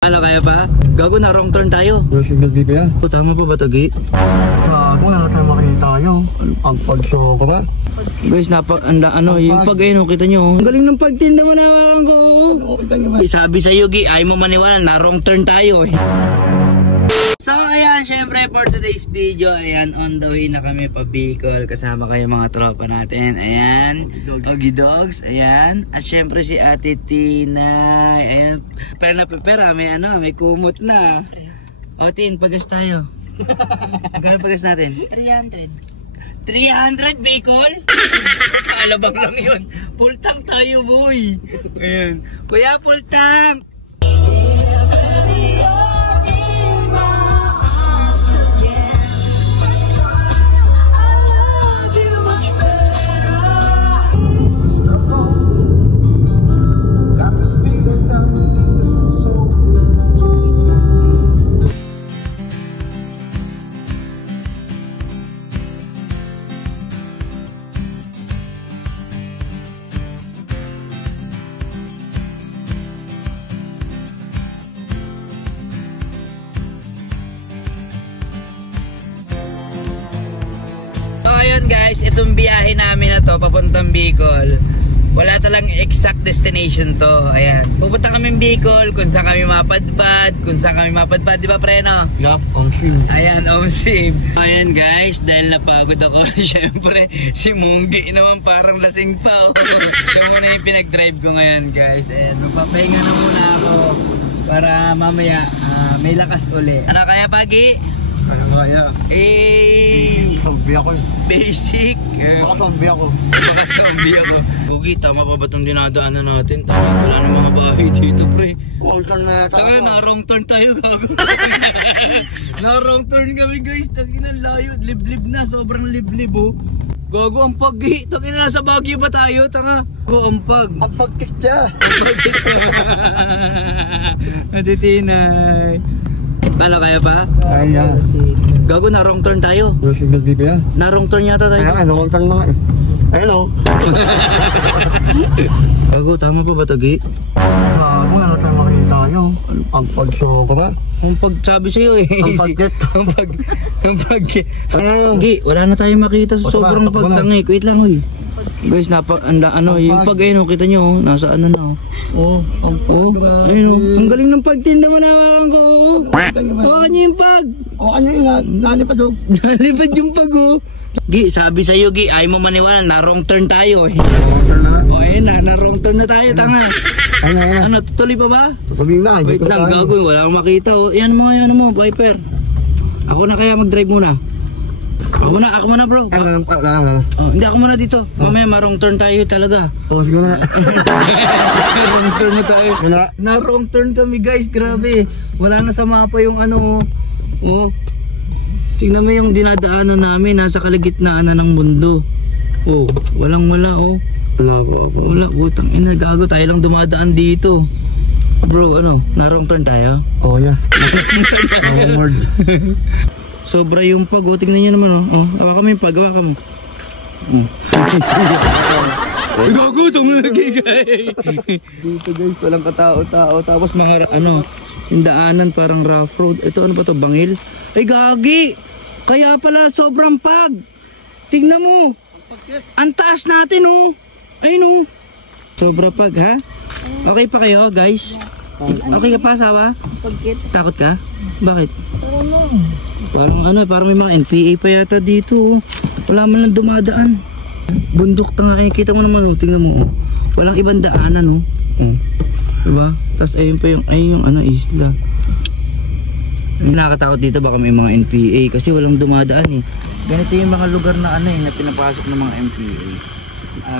Ano kaya pa? Gago na wrong turn tayo. Signal B kaya? Tama pa ba Tagi? Gago na tayo makinig tayo. Ang pagso ka ba? Guys, yung pag ayun, kita nyo. Ang galing ng pagtinda mo na ko. Sabi sa Yugi, ay mo maniwala na wrong turn tayo eh. So ayan, syempre for today's video, ayan, on the way na kami pa Bicol. Kasama kayo mga tropa natin. Ayan, Doggy Dogs, ayan. At syempre si Ate Tina. Ayan, pera may kumot na. O Tin, pagas tayo. Magkano pagas natin? 300 Bicol? Kaalabang lang yun. Full tank tayo boy. Ayan, Kuya full tank. Ayun guys, itong biyahe namin na to papuntang Bicol, wala talang exact destination to. Ayan, pupunta kami Bicol kung saan kami mapadpad, di ba preno? Yup, OMSIM. Ayan, OMSIM. Ayan guys, dahil napagod ako, syempre si Munggi naman parang lasing pa. Siya muna yung pinag-drive ko ngayon guys. Ayan, magpapahinga na muna ako para mamaya may lakas uli. Ano kaya Pagi? Kaya. Zombie ako eh. Basic. Baka zombie ako. Okay, tama pa ba itong dinadaanan natin? Tama, wala na mga bahay dito pre. Wrong turn na tayo. Saka na wrong turn tayo gago. Na wrong turn kami guys. Tangina layo, liblib na, sobrang liblib oh. Gago ang Pagi. Tangina nasa Baguio ba tayo? Tanga. Gago ang Pag. Ang pagkik niya. Ate Tinay. Ano kaya pa? Kaya. Gago na wrong turn tayo. Signal B kaya? Na wrong turn yata tayo. Kaya wrong turn na nga eh. Hello. Gago, tama pa ba Tagi? Gago na tayo makinig tayo. Ang pagso ka ba? Ang pagsabi sa'yo eh. Ang pagkit. Ang pagkit. Gi, wala na tayong makita sa sobrang pagtangik. Wait lang uy. Guys, yung pag ayun, kita nyo, nasa ano na. Ayun, ang galing ng pagtinda mo na ko. Hawakan nyo yung pag. Hawakan nyo yung nalipad o. Nalipad yung pag o. Gi, sabi sa'yo Gi, ay mo maniwala na wrong turn tayo eh. Wrong turn na? O ayun na wrong turn na tayo, tanga. Ayun na. Ano, tutuloy pa ba? Tutuloy na. Wait lang, gago, wala akong makita o. Yan mo, Viper. Ako na kaya mag-drive muna. Ako muna bro. Hindi ako muna dito. Mamaya marong turn tayo talaga. Sige na. Wrong turn na tayo. Na wrong turn kami guys, grabe. Wala na sa mapa yung ano. Oh. Tingnan mo yung dinadaanan namin, nasa kalagitnaan na ng mundo. Oh, wala oh. Wala, utang ina, gago tayo lang dumadaan dito. Bro, na wrong turn tayo? Oh yeah. Word. Sobra yung pag, oh. Tingnan nyo naman, oh. Hawakan mo yung pag, hawakan mo. Gago, tumulagi guys. Dito guys, walang katao-tao. Tapos mga, yung daanan parang rough road. Ito, ano ba to, bangil? Ay, gagi! Kaya pala, sobrang pag. Tingnan mo. Ang taas natin, oh. Ayun, oh. Sobra pag, ha? Okay pa kayo, guys? Okay ka pa, asawa? Takot ka? Bakit? Parang may mga NPA pa yata dito, oh. Wala man lang dumadaan. Bundok tanga, kita mo naman, oh. Tingnan mo, oh. Walang ibang daanan, oh. Diba? Tapos ayun pa yung isla. Nakakatakot dito, baka may mga NPA kasi walang dumadaan eh. Ganito yung mga lugar na na pinapasok ng mga NPA.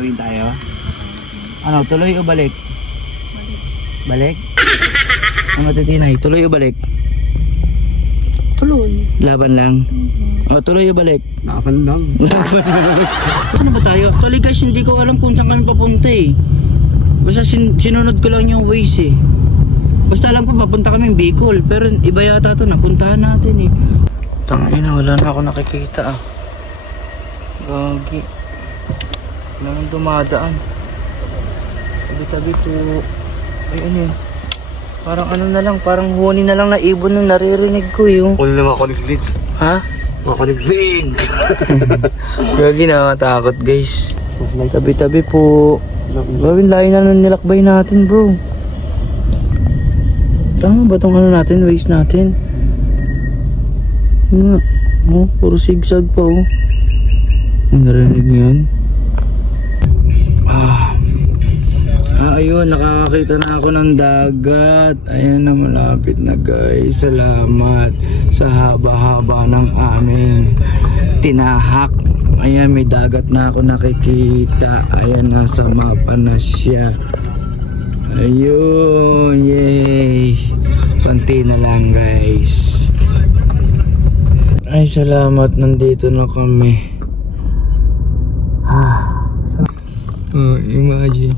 Awin tayo. Tuloy o balik? Balik? Ano Titinay, tuloy o balik? Tuloy. Laban lang? Tuloy o balik? Laban lang. Ano ba tayo? Actually guys, hindi ko alam kung saan kami papunta eh. Basta sinunod ko lang yung ways eh. Basta alam ko papunta kami Bicol, pero iba yata ito, napuntahan natin eh. Tangina, wala na ako nakikita ah. Gagi. Wala nang dumadaan. Tabi-tabi to. Ay ano yun? Parang ano na lang, parang huni na lang na ibon nung naririnig ko yung. Kunin na makakuliglig. Ha? Makakuliglig! Gagi, nakakatakot guys. Tabi-tabi po. Gawin layo na nung nilakbay natin bro. Tama ba itong ano natin, waste natin? Nga. Oh, puro sigsag pa oh. Narinig niyo yan? Ayun, nakakakita na ako ng dagat. Ayan na, malapit na guys. Salamat sa haba-haba ng aming tinahak. Ayan, may dagat na ako nakikita. Ayan, nasa mapa na siya. Ayun, yay. Konti na lang guys. Ay, salamat, nandito na kami. Imagine.